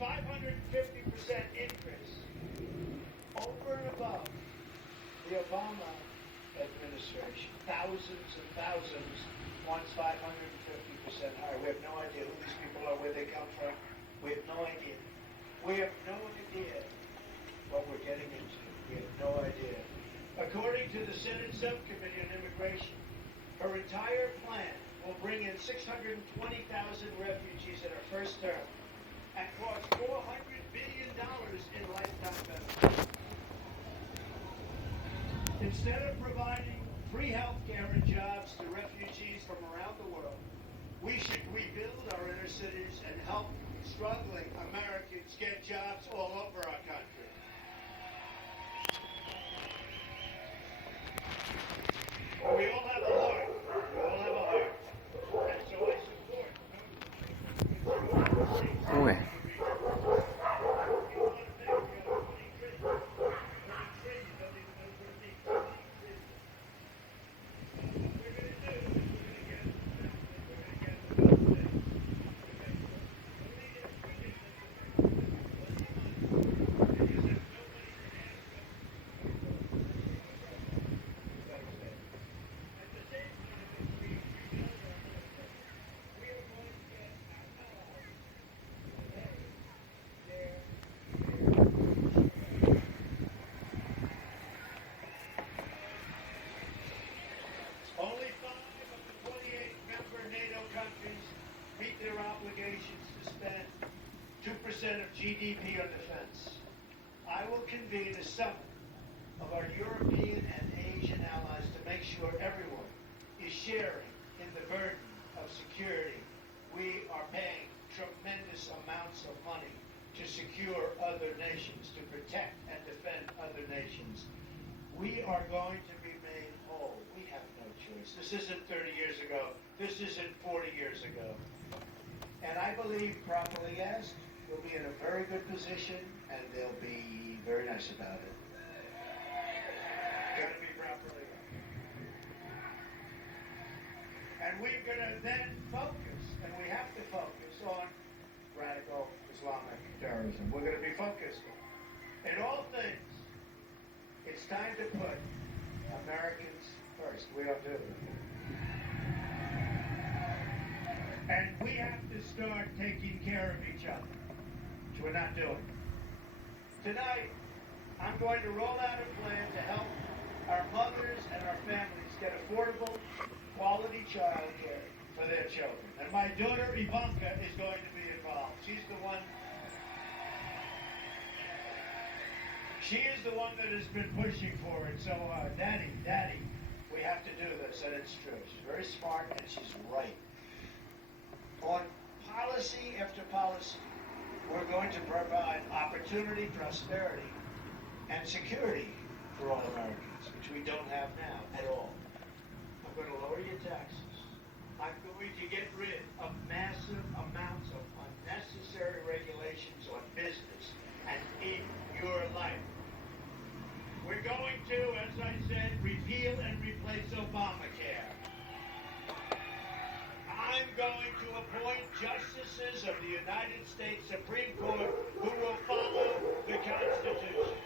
550% increase over and above the Obama administration. Thousands and thousands wants 550% higher. We have no idea who these people are, where they come from. We have no idea. We have no idea what we're getting into. We have no idea. According to the Senate Subcommittee on Immigration, her entire plan will bring in 620,000 refugees in her first term and cost $400 billion in lifetime benefits. Instead of providing free health care and jobs to refugees from around the world, we should rebuild our inner cities and help struggling Americans get jobs all over our country. We all have a heart. We all have a heart. And so I support. Uy. Only 5 of the 28 member NATO countries meet their obligations to spend 2% of GDP on defense. I will convene a summit of our European and Asian allies to make sure everyone is sharing in the burden of security. We are paying tremendous amounts of money to secure other nations, to protect and defend other nations. We are going to be made whole. We have no choice. This isn't 30 years ago. This isn't 40 years ago. And I believe, properly asked, we'll be in a very good position, and they'll be very nice about it. Got to be properly asked. And we're going to then focus, and we have to focus on radical Islamic terrorism. We're going to be focused in all things. It's time to put Americans first. We are doing it. And we have to start taking care of each other, which we're not doing. Tonight, I'm going to roll out a plan to help our mothers and our families get affordable, quality child care for their children. And my daughter, Ivanka, is going to be involved. She is the one that has been pushing for it. So, Daddy, we have to do this, and it's true. She's very smart, and she's right. On policy after policy, we're going to provide opportunity, prosperity, and security for all Americans, which we don't have now at all. I'm going to lower your taxes. I'm going to get rid of massive amounts of unnecessary regulations on business and in your life. We're going to, as I said, repeal and replace Obamacare. I'm going to appoint justices of the United States Supreme Court who will follow the Constitution.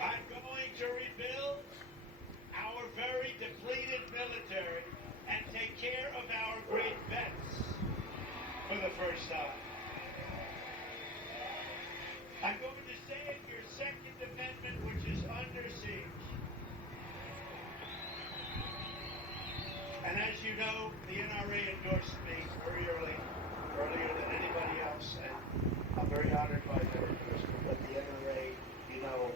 I'm going to rebuild our very depleted military and take care of our great vets for the first time. I'm going to save your Second Amendment, which is under siege. And as you know, the NRA endorsed me very earlier than anybody else, and I'm very honored by their endorsement. But the NRA, you know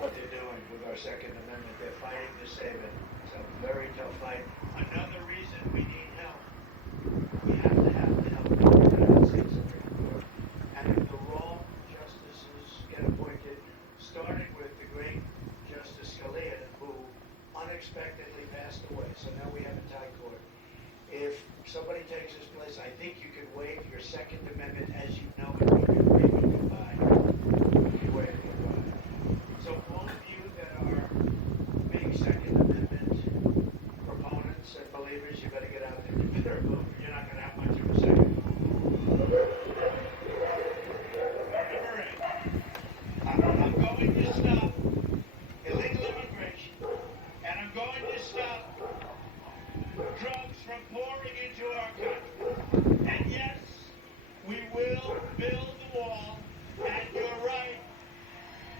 what they're doing with our Second Amendment. They're fighting to save it. It's a very tough fight. Another reason we need help. We have to have the help of the United States Supreme Court. And if the wrong justices get appointed, starting with the great Justice Scalia, who unexpectedly passed away, so now we have a tie court. If somebody takes his place, I think you can waive your Second Amendment as you know it. You can waive it goodbye. You can waive it goodbye. So all of you that are big Second Amendment proponents and believers, you better get out there. from pouring into our country. And yes, we will build the wall, and you're right,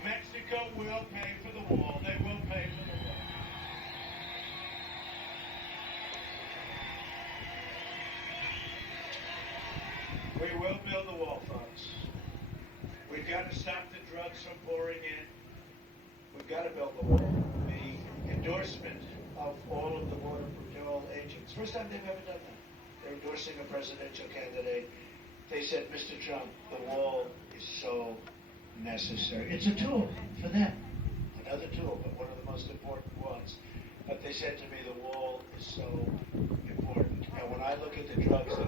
Mexico will pay for the wall. They will pay for the wall. We will build the wall, folks. We've got to stop the drugs from pouring in. We've got to build the wall. The endorsement of all of the Border Patrol agents, first time they've ever done that. They're endorsing a presidential candidate. They said, Mr. Trump, the wall is so necessary. It's a tool for them. Another tool, but one of the most important ones. But they said to me, the wall is so important. And when I look at the drugs that